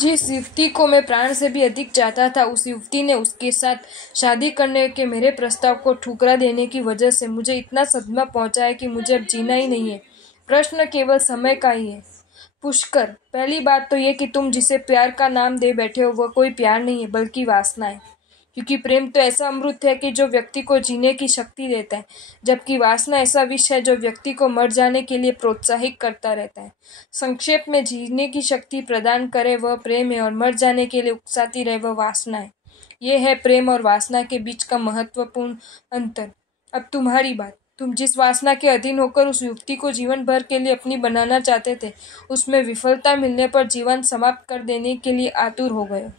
जिस युवती को मैं प्राण से भी अधिक चाहता था, उस युवती ने उसके साथ शादी करने के मेरे प्रस्ताव को ठुकरा देने की वजह से मुझे इतना सदमा पहुंचा है कि मुझे अब जीना ही नहीं है। प्रश्न केवल समय का ही है। पुष्कर, पहली बात तो ये कि तुम जिसे प्यार का नाम दे बैठे हो वह कोई प्यार नहीं है, बल्कि वासना है। क्योंकि प्रेम तो ऐसा अमृत है कि जो व्यक्ति को जीने की शक्ति देता है, जबकि वासना ऐसा विष है जो व्यक्ति को मर जाने के लिए प्रोत्साहित करता रहता है। संक्षेप में, जीने की शक्ति प्रदान करे वह प्रेम है और मर जाने के लिए उकसाती रहे वह वासना है। ये है प्रेम और वासना के बीच का महत्वपूर्ण अंतर। अब तुम्हारी बात। तुम जिस वासना के अधीन होकर उस युवती को जीवन भर के लिए अपनी बनाना चाहते थे, उसमें विफलता मिलने पर जीवन समाप्त कर देने के लिए आतुर हो गए।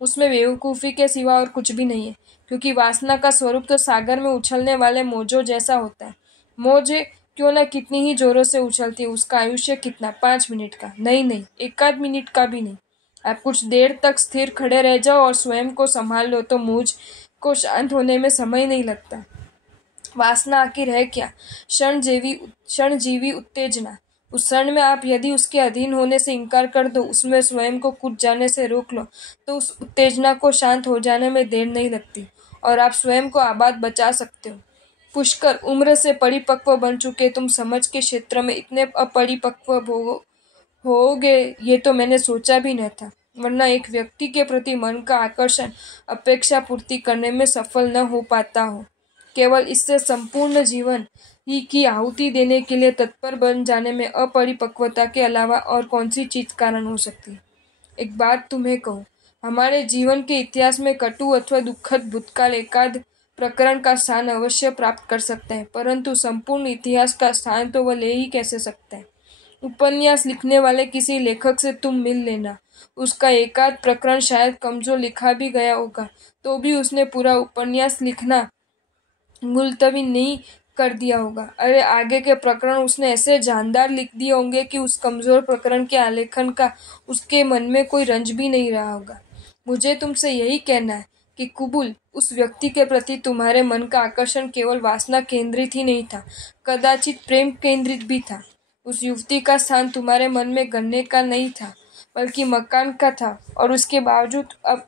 उसमें बेवकूफ़ी के सिवा और कुछ भी नहीं है, क्योंकि वासना का स्वरूप तो सागर में उछलने वाले मौजों जैसा होता है। मौजें क्यों न कितनी ही जोरों से उछलती, उसका आयुष्य कितना, 5 मिनट का? नहीं, 1 आध मिनट का भी नहीं। आप कुछ देर तक स्थिर खड़े रह जाओ और स्वयं को संभाल लो तो मौज को शांत होने में समय नहीं लगता। वासना आखिर है क्या? क्षणजीवी उत्तेजना। उस क्षण में आप यदि उसके अधीन होने से इनकार कर दो, उसमें स्वयं को कूद जाने से रोक लो, तो उस उत्तेजना को शांत हो जाने में देर नहीं लगती और आप स्वयं को आबाद बचा सकते हो। पुष्कर, उम्र से परिपक्व बन चुके तुम समझ के क्षेत्र में इतने अपरिपक्व होगे ये तो मैंने सोचा भी न था। वरना एक व्यक्ति के प्रति मन का आकर्षण अपेक्षा पूर्ति करने में सफल न हो पाता हो। केवल इससे संपूर्ण जीवन ही की आहुति देने के लिए तत्पर बन जाने में अपरिपक्वता के अलावा और कौन सी चीज कारण हो सकती है? एक बात तुम्हें कहूँ, हमारे जीवन के इतिहास में कटु अथवा दुखद भूतकाल एकाध प्रकरण का स्थान अवश्य प्राप्त कर सकते हैं, परंतु संपूर्ण इतिहास का स्थान तो वह ले ही कैसे सकते हैं। उपन्यास लिखने वाले किसी लेखक से तुम मिल लेना, उसका एकाध प्रकरण शायद कमजोर लिखा भी गया होगा, तो भी उसने पूरा उपन्यास लिखना मुलतवी नहीं कर दिया होगा। अरे आगे के प्रकरण उसने ऐसे जानदार लिख दिए होंगे कि उस कमजोर प्रकरण के आलेखन का उसके मन में कोई रंज भी नहीं रहा होगा। मुझे तुमसे यही कहना है कि कुबुल, उस व्यक्ति के प्रति तुम्हारे मन का आकर्षण केवल वासना केंद्रित ही नहीं था, कदाचित प्रेम केंद्रित भी था। उस युवती का स्थान तुम्हारे मन में गन्ने का नहीं था, बल्कि मकान का था, और उसके बावजूद अब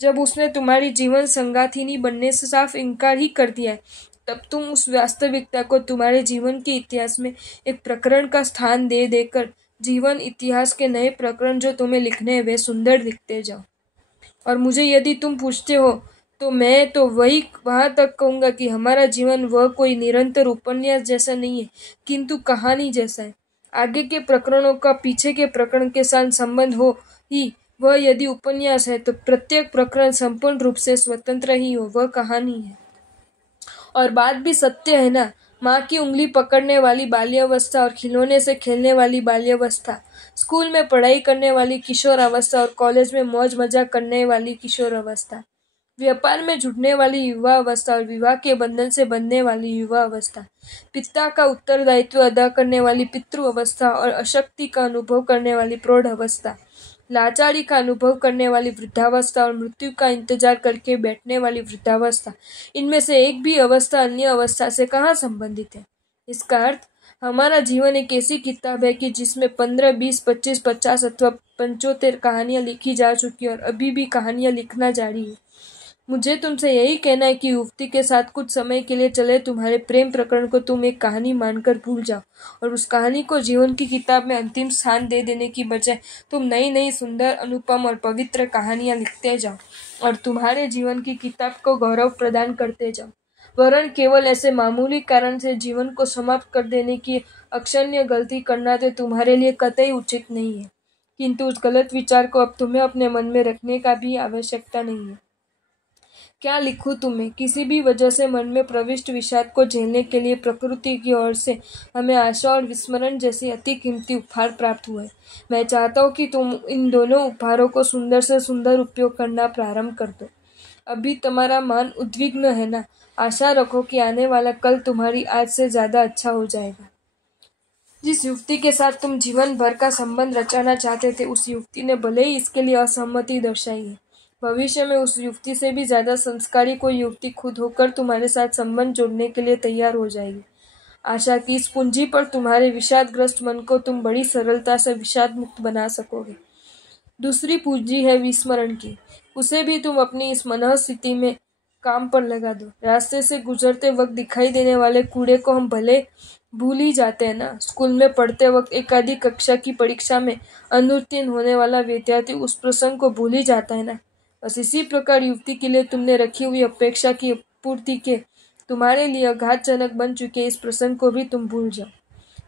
जब उसने तुम्हारी जीवन संगाथिनी बनने से साफ इनकार ही कर दिया है, तब तुम उस वास्तविकता को तुम्हारे जीवन के इतिहास में एक प्रकरण का स्थान दे देकर जीवन इतिहास के नए प्रकरण जो तुम्हें लिखने हैं वे सुंदर लिखते जाओ। और मुझे यदि तुम पूछते हो तो मैं तो वहां तक कहूंगा कि हमारा जीवन वह कोई निरंतर उपन्यास जैसा नहीं है, किंतु कहानी जैसा है। आगे के प्रकरणों का पीछे के प्रकरण के साथ संबंध हो ही वह यदि उपन्यास है, तो प्रत्येक प्रकरण संपूर्ण रूप से स्वतंत्र ही हो, वह कहानी है। और बात भी सत्य है ना, माँ की उंगली पकड़ने वाली बाल्यावस्था और खिलौने से खेलने वाली बाल्यावस्था, स्कूल में पढ़ाई करने वाली किशोर अवस्था और कॉलेज में मौज मजा करने वाली किशोर अवस्था, व्यापार में जुटने वाली युवा अवस्था और विवाह के बंधन से बंधने वाली युवा अवस्था, पिता का उत्तरदायित्व अदा करने वाली पितृ अवस्था और अशक्ति का अनुभव करने वाली प्रौढ़ अवस्था, लाचारी का अनुभव करने वाली वृद्धावस्था और मृत्यु का इंतजार करके बैठने वाली वृद्धावस्था, इनमें से एक भी अवस्था अन्य अवस्था से कहाँ संबंधित है? इसका अर्थ, हमारा जीवन एक ऐसी किताब है कि जिसमें 15, 20, 25, 50 अथवा 75 कहानियां लिखी जा चुकी और अभी भी कहानियां लिखना जारी है। मुझे तुमसे यही कहना है कि युवती के साथ कुछ समय के लिए चले तुम्हारे प्रेम प्रकरण को तुम एक कहानी मानकर भूल जाओ और उस कहानी को जीवन की किताब में अंतिम स्थान दे देने की बजाय तुम नई नई सुंदर, अनुपम और पवित्र कहानियां लिखते जाओ और तुम्हारे जीवन की किताब को गौरव प्रदान करते जाओ। वरन केवल ऐसे मामूली कारण से जीवन को समाप्त कर देने की अक्षम्य गलती करना तो तुम्हारे लिए कतई उचित नहीं है, किंतु उस गलत विचार को अब तुम्हें अपने मन में रखने का भी आवश्यकता नहीं है। क्या लिखूं तुम्हें? किसी भी वजह से मन में प्रविष्ट विषाद को झेलने के लिए प्रकृति की ओर से हमें आशा और विस्मरण जैसे अति कीमती उपहार प्राप्त हुए। मैं चाहता हूँ कि तुम इन दोनों उपहारों को सुंदर से सुंदर उपयोग करना प्रारंभ कर दो। अभी तुम्हारा मन उद्विग्न है ना? आशा रखो कि आने वाला कल तुम्हारी आज से ज्यादा अच्छा हो जाएगा। जिस युवती के साथ तुम जीवन भर का संबंध रचाना चाहते थे, उस युवती ने भले ही इसके लिए असहमति दर्शाई है। भविष्य में उस युवती से भी ज्यादा संस्कारी कोई युवती खुद होकर तुम्हारे साथ संबंध जोड़ने के लिए तैयार हो जाएगी। आशा की इस पूंजी पर तुम्हारे विषादग्रस्त मन को तुम बड़ी सरलता से विषाद मुक्त बना सकोगे। दूसरी पूंजी है विस्मरण की। उसे भी तुम अपनी इस मनःस्थिति में काम पर लगा दो। रास्ते से गुजरते वक्त दिखाई देने वाले कूड़े को हम भले भूल ही जाते हैं ना। स्कूल में पढ़ते वक्त एक आधी कक्षा की परीक्षा में अनुत्तीर्ण होने वाला विद्यार्थी उस प्रसंग को भूल ही जाता है ना। बस इसी प्रकार युवती के लिए तुमने रखी हुई अपेक्षा की पूर्ति के तुम्हारे लिए आघातजनक बन चुके इस प्रसंग को भी तुम भूल जाओ।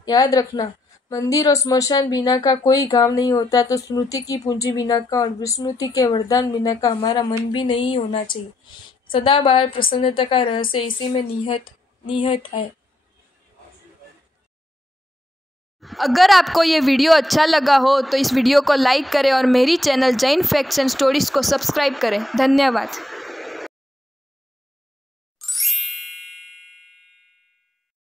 याद रखना, मंदिर और स्मशान बिना का कोई गांव नहीं होता, तो स्मृति की पूंजी बिना का और विस्मृति के वरदान बिना का हमारा मन भी नहीं होना चाहिए। सदाबहार प्रसन्नता का रहस्य इसी में निहित है। अगर आपको ये वीडियो अच्छा लगा हो तो इस वीडियो को लाइक करें और मेरी channel Jain facts and stories को सब्सक्राइब करें। धन्यवाद।